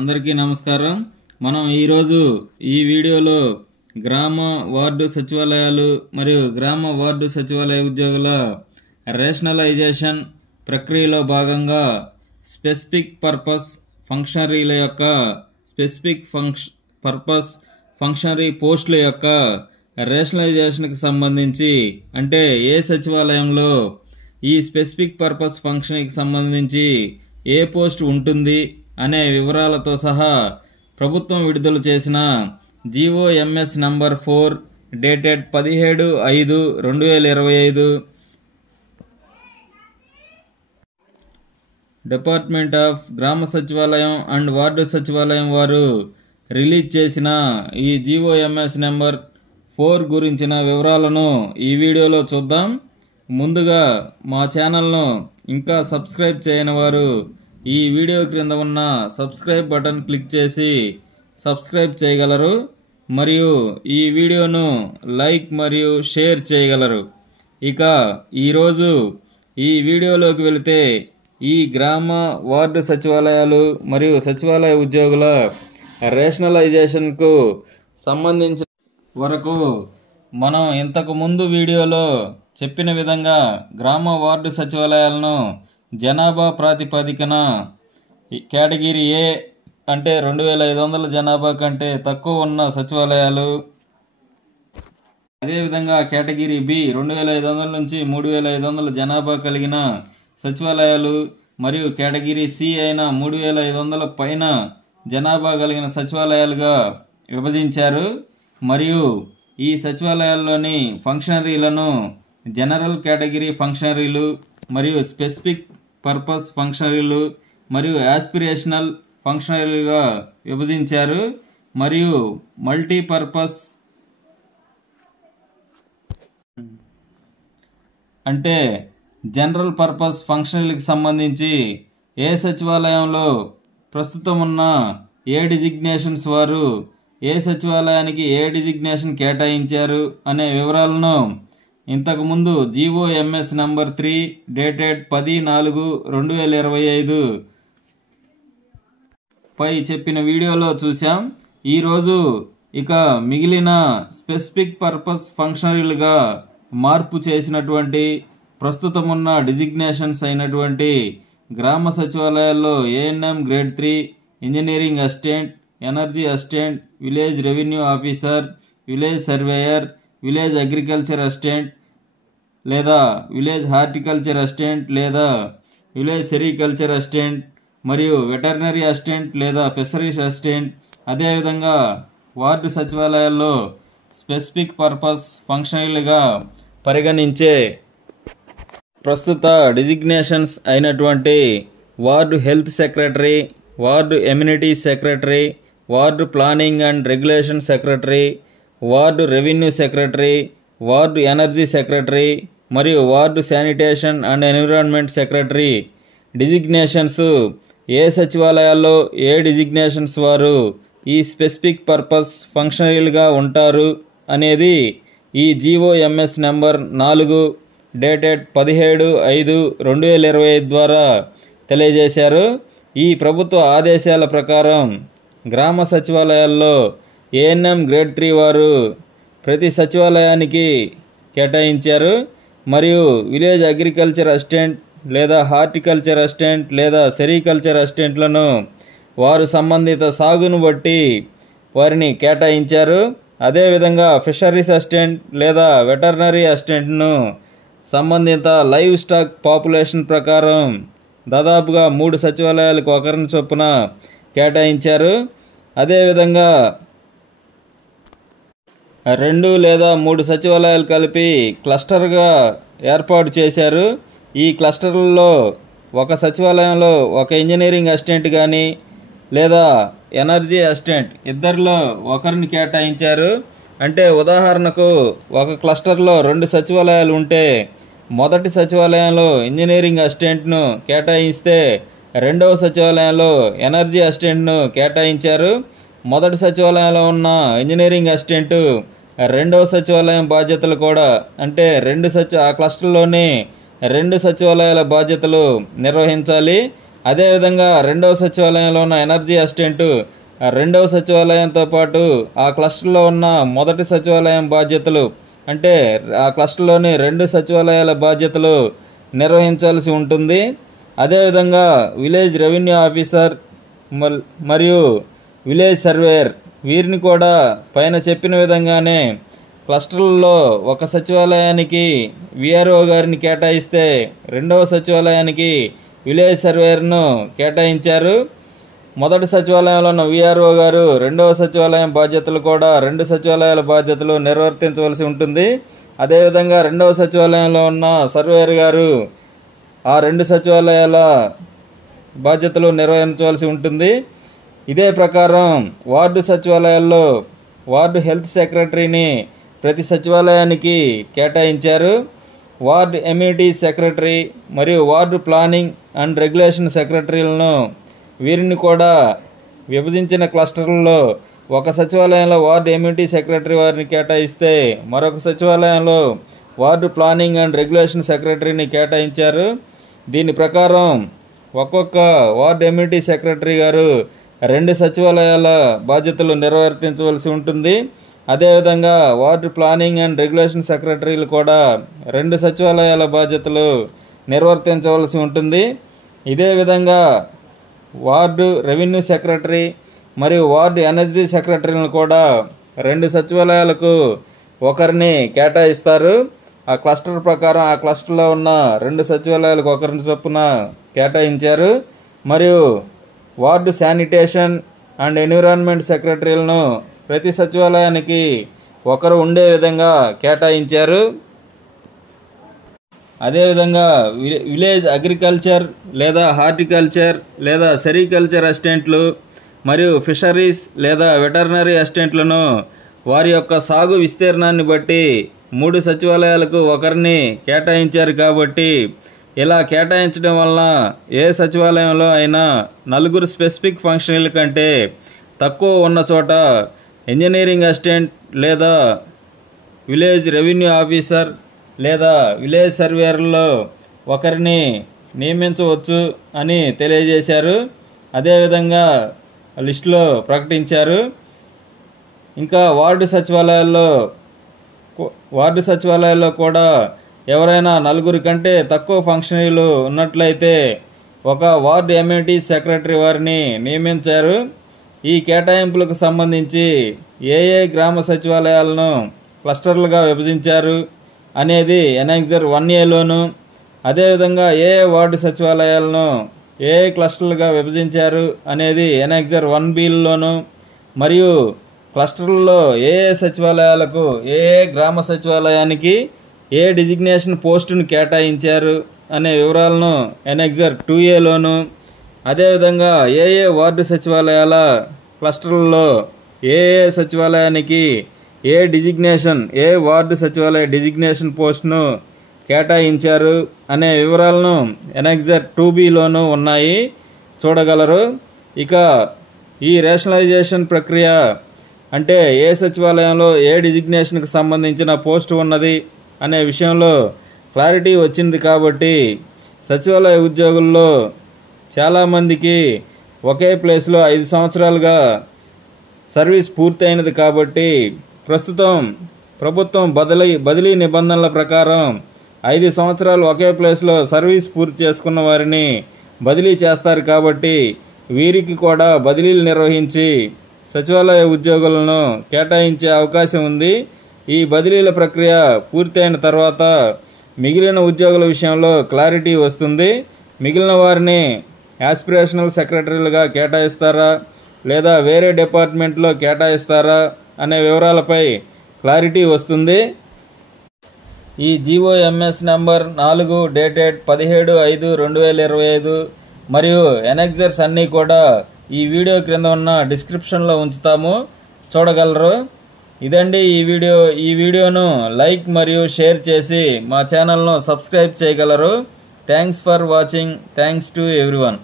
అందరికీ నమస్కారం। మనం ఈ రోజు ఈ వీడియోలో గ్రామ వార్డు సచివాలయాలు మరియు గ్రామ వార్డు సచివాలయ ఉద్యోగుల రేషనలైజేషన్ ప్రక్రియలో భాగంగా స్పెసిఫిక్ పర్పస్ ఫంక్షనరీల యొక్క ఫంక్షనరీ పోస్టుల యొక్క రేషనలైజేషన్కి సంబంధించి అంటే ఏ సచివాలయంలో ఈ స్పెసిఫిక్ పర్పస్ ఫంక్షన్కి సంబంధించి ఏ పోస్ట్ ఉంటుంది అనే వివరాలతో సహా ప్రభుత్వం విడుదల చేసిన GOMS number 4 dated 17/5/2025 department of గ్రామ సచివాలయం అండ్ వార్డు సచివాలయం వారు రిలీజ్ చేసిన ఈ GOMS నంబర్ 4 గురించిన వివరాలను ఈ వీడియోలో చూద్దాం। ముందుగా మా ఛానల్ను ఇంకా సబ్స్క్రైబ్ చేయని వారు ఈ వీడియో క్రింద ఉన్న సబ్స్క్రైబ్ బటన్ క్లిక్ చేసి సబ్స్క్రైబ్ చేయగలరు మరియు ఈ వీడియోను లైక్ మరియు షేర్ చేయగలరు। ఇక ఈరోజు ఈ వీడియోలోకి వెళితే ఈ గ్రామ వార్డు సచివాలయాలు మరియు సచివాలయ ఉద్యోగుల రేషనలైజేషన్కు సంబంధించిన వరకు మనం ఇంతకు ముందు వీడియోలో చెప్పిన విధంగా గ్రామ వార్డు సచివాలయాలను జనాభా ప్రాతిపదికన కేటగిరీ ఏ అంటే 2500 జనాభా కంటే తక్కువ ఉన్న సచివాలయాలు, అదేవిధంగా కేటగిరీ బి 2500 నుంచి 3500 జనాభా కలిగిన సచివాలయాలు మరియు కేటగిరీ సి అయిన 3500 పైన జనాభా కలిగిన సచివాలయాలుగా విభజించారు। మరియు ఈ సచివాలయాల్లోని ఫంక్షనరీలను జనరల్ కేటగిరీ ఫంక్షనరీలు మరియు స్పెసిఫిక్ పర్పస్ ఫంక్షనరీలు మరియు యాస్పిరేషనల్ ఫంక్షనరీలుగా విభజించారు మరియు మల్టీపర్పస్ అంటే జనరల్ పర్పస్ ఫంక్షనరీలకు సంబంధించి ఏ సచివాలయంలో ప్రస్తుతం ఉన్న ఏ డిజిగ్నేషన్స్ వారు ఏ సచివాలయానికి ఏ డిజిగ్నేషన్ కేటాయించారు అనే వివరాలను ఇంతకుముందు GOMS నంబర్ 3 డేటెడ్ 10/4/2025 పై చెప్పిన వీడియోలో చూసాం। ఈరోజు ఇక మిగిలిన స్పెసిఫిక్ పర్పస్ ఫంక్షనరీలుగా మార్పు చేసినటువంటి ప్రస్తుతం ఉన్న డిజిగ్నేషన్స్ అయినటువంటి గ్రామ సచివాలయాల్లో ANM grade 3, engineering assistant, energy assistant, village revenue officer, village surveyor, village agriculture assistant లేదా విలేజ్ హార్టికల్చర్ అసిస్టెంట్ లేదా విలేజ్ సెరికల్చర్ అసిస్టెంట్ మరియు వెటర్నరీ అసిస్టెంట్ లేదా ఫిషరీస్ అసిస్టెంట్, అదేవిధంగా వార్డు సచివాలయాల్లో స్పెసిఫిక్ పర్పస్ ఫంక్షనరీలుగా పరిగణించే ప్రస్తుత డిజిగ్నేషన్స్ అయినటువంటి ward health secretary, ward amenity secretary, ward planning and regulation secretary, ward revenue secretary, ward energy secretary మరియు ward sanitation and environment secretary designations ఏ సచివాలయాల్లో ఏ డిజిగ్నేషన్స్ వారు ఈ స్పెసిఫిక్ పర్పస్ ఫంక్షనరీలుగా ఉంటారు అనేది ఈ GOMS నంబర్ 4 డేటెడ్ 17/5/2025 ద్వారా తెలియజేశారు। ఈ ప్రభుత్వ ఆదేశాల ప్రకారం గ్రామ సచివాలయాల్లో ANM గ్రేడ్ 3 వారు ప్రతి సచివాలయానికి కేటాయించారు మరియు విలేజ్ అగ్రికల్చర్ అసిస్టెంట్ లేదా హార్టికల్చర్ అసిస్టెంట్ లేదా సెరికల్చర్ అసిస్టెంట్లను వారు సంబంధిత సాగును బట్టి వారిని కేటాయించారు। అదేవిధంగా ఫిషరీస్ అసిస్టెంట్ లేదా వెటర్నరీ అసిస్టెంట్ను సంబంధిత లైవ్ స్టాక్ పాపులేషన్ ప్రకారం దాదాపుగా 3 సచివాలయాలకు ఒకరిని చొప్పున కేటాయించారు। అదేవిధంగా 2 లేదా 3 సచివాలయాలు కలిపి క్లస్టర్గా ఏర్పాటు చేశారు। ఈ క్లస్టర్లలో ఒక సచివాలయంలో ఒక ఇంజనీరింగ్ అసిస్టెంట్ కానీ లేదా ఎనర్జీ అసిస్టెంట్ ఇద్దరిలో ఒకరిని కేటాయించారు। అంటే ఉదాహరణకు ఒక క్లస్టర్లో 2 సచివాలయాలు ఉంటే మొదటి సచివాలయంలో ఇంజనీరింగ్ అసిస్టెంట్ను కేటాయిస్తే రెండవ సచివాలయంలో ఎనర్జీ అసిస్టెంట్ను కేటాయించారు। మొదటి సచివాలయంలో ఉన్న ఇంజనీరింగ్ అసిస్టెంట్ రెండవ సచివాలయం బాధ్యతలు కూడా అంటే ఆ క్లస్టర్లోని 2 సచివాలయాల బాధ్యతలు నిర్వహించాలి। అదేవిధంగా రెండవ సచివాలయంలో ఉన్న ఎనర్జీ అసిస్టెంట్ రెండవ సచివాలయంతో పాటు ఆ క్లస్టర్లో ఉన్న మొదటి సచివాలయం బాధ్యతలు అంటే ఆ క్లస్టర్లోని 2 సచివాలయాల బాధ్యతలు నిర్వహించాల్సి ఉంటుంది. అదేవిధంగా విలేజ్ రెవెన్యూ ఆఫీసర్ మరియు విలేజ్ సర్వేయర్ వీరిని కూడా పైన చెప్పిన విధంగానే క్లస్టర్లలో ఒక సచివాలయానికి విఆర్ఓ గారిని కేటాయిస్తే రెండవ సచివాలయానికి విలేజ్ సర్వేయర్ను కేటాయించారు. మొదటి సచివాలయంలో ఉన్న విఆర్ఓ గారు రెండవ సచివాలయం బాధ్యతలు కూడా 2 సచివాలయాల బాధ్యతలు నిర్వర్తించవలసి ఉంటుంది. అదేవిధంగా రెండవ సచివాలయంలో ఉన్న సర్వేయర్ గారు ఆ 2 సచివాలయాల బాధ్యతలు నిర్వహించవలసి ఉంటుంది. ఇదే ప్రకారం వార్డు సచివాలయాల్లో వార్డు హెల్త్ సెక్రటరీని ప్రతి సచివాలయానికి కేటాయించారు. వార్డు ఎమ్యూనిటీ సెక్రటరీ మరియు వార్డు ప్లానింగ్ అండ్ రెగ్యులేషన్ సెక్రటరీలను వీరిని కూడా విభజించిన క్లస్టర్లలో ఒక సచివాలయంలో వార్డు ఎమ్యూనిటీ సెక్రటరీ వారిని కేటాయిస్తే మరొక సచివాలయంలో వార్డు ప్లానింగ్ అండ్ రెగ్యులేషన్ సెక్రటరీని కేటాయించారు. దీని ప్రకారం ఒక్కొక్క వార్డు ఎమ్యూనిటీ సెక్రటరీ గారు 2 సచివాలయాల బాధ్యతలు నిర్వర్తించవలసి ఉంటుంది. అదేవిధంగా వార్డు ప్లానింగ్ అండ్ రెగ్యులేషన్ సెక్రటరీలు కూడా 2 సచివాలయాల బాధ్యతలు నిర్వర్తించవలసి ఉంటుంది. ఇదే విధంగా వార్డు రెవెన్యూ సెక్రటరీ మరియు వార్డు ఎనర్జీ సెక్రటరీలను కూడా 2 సచివాలయాలకు ఒకరిని కేటాయిస్తారు. ఆ క్లస్టర్ ప్రకారం ఆ క్లస్టర్లో ఉన్న 2 సచివాలయాలకు ఒకరిని చొప్పున కేటాయించారు. మరియు వార్డు శానిటేషన్ అండ్ ఎన్విరాన్మెంట్ సెక్రటరీలను ప్రతి సచివాలయానికి ఒకరు ఉండే విధంగా కేటాయించారు. అదేవిధంగా విలేజ్ అగ్రికల్చర్ లేదా హార్టికల్చర్ లేదా సెరికల్చర్ అసిస్టెంట్లు మరియు ఫిషరీస్ లేదా వెటర్నరీ అసిస్టెంట్లను వారి యొక్క సాగు విస్తీర్ణాన్ని బట్టి 3 సచివాలయాలకు ఒకరిని కేటాయించారు. కాబట్టి ఇలా కేటాయించడం వలన ఏ సచివాలయంలో అయినా 4 స్పెసిఫిక్ ఫంక్షన్ల కంటే తక్కువ ఉన్న చోట ఇంజనీరింగ్ అసిస్టెంట్ లేదా విలేజ్ రెవెన్యూ ఆఫీసర్ లేదా విలేజ్ సర్వేయర్లో ఒకరిని నియమించవచ్చు అని తెలియజేశారు. అదేవిధంగా లిస్టులో ప్రకటించారు. ఇంకా వార్డు సచివాలయాల్లో కూడా ఎవరైనా 4 కంటే తక్కువ ఫంక్షనరీలు ఉన్నట్లయితే ఒక వార్డు ఎమ్యూనిటీ సెక్రటరీ వారిని నియమించారు. ఈ కేటాయింపులకు సంబంధించి ఏ గ్రామ సచివాలయాలను క్లస్టర్లుగా విభజించారు అనేది ఎనెక్సర్ 1A అదేవిధంగా ఏ వార్డు సచివాలయాలను ఏ క్లస్టర్లుగా విభజించారు అనేది ఎనెక్సర్ 1B మరియు క్లస్టర్లలో ఏ సచివాలయాలకు ఏ గ్రామ సచివాలయానికి ఏ డిజిగ్నేషన్ పోస్టును కేటాయించారు అనే వివరాలను ఎనెక్సర్ 2A అదేవిధంగా ఏ వార్డు సచివాలయాల క్లస్టర్లలో ఏ సచివాలయానికి ఏ డిజిగ్నేషన్ ఏ వార్డు సచివాలయ డిజిగ్నేషన్ పోస్టును కేటాయించారు అనే వివరాలను ఎనెక్సర్ 2B ఉన్నాయి, చూడగలరు. ఇక ఈ రేషనలైజేషన్ ప్రక్రియ అంటే ఏ సచివాలయంలో ఏ డిజిగ్నేషన్కి సంబంధించిన పోస్టు ఉన్నది అనే విషయంలో క్లారిటీ వచ్చింది. కాబట్టి సచివాలయ ఉద్యోగుల్లో చాలామందికి ఒకే ప్లేస్లో 5 సంవత్సరాలుగా సర్వీస్ పూర్తయినది. కాబట్టి ప్రస్తుతం ప్రభుత్వం బదిలీ నిబంధనల ప్రకారం 5 సంవత్సరాలు ఒకే ప్లేస్లో సర్వీస్ పూర్తి చేసుకున్న వారిని బదిలీ చేస్తారు. కాబట్టి వీరికి కూడా బదిలీలు నిర్వహించి సచివాలయ ఉద్యోగులను కేటాయించే అవకాశం ఉంది. ఈ బదిలీల ప్రక్రియ పూర్తయిన తర్వాత మిగిలిన ఉద్యోగుల విషయంలో క్లారిటీ వస్తుంది. మిగిలిన వారిని యాస్పిరేషనల్ సెక్రటరీలుగా కేటాయిస్తారా లేదా వేరే డిపార్ట్మెంట్లో కేటాయిస్తారా అనే వివరాలపై క్లారిటీ వస్తుంది. ఈ జీఓఎంఎస్ నెంబర్ 4 డేటెడ్ 17/5/2025 మరియు ఎనెక్సర్స్ అన్నీ కూడా ఈ వీడియో క్రింద ఉన్న డిస్క్రిప్షన్లో ఉంచుతాము, చూడగలరు. ఇదండి ఈ వీడియోను లైక్ మరియు షేర్ చేసి మా ఛానల్ను సబ్స్క్రైబ్ చేయగలరు. Thanks for watching. Thanks to everyone.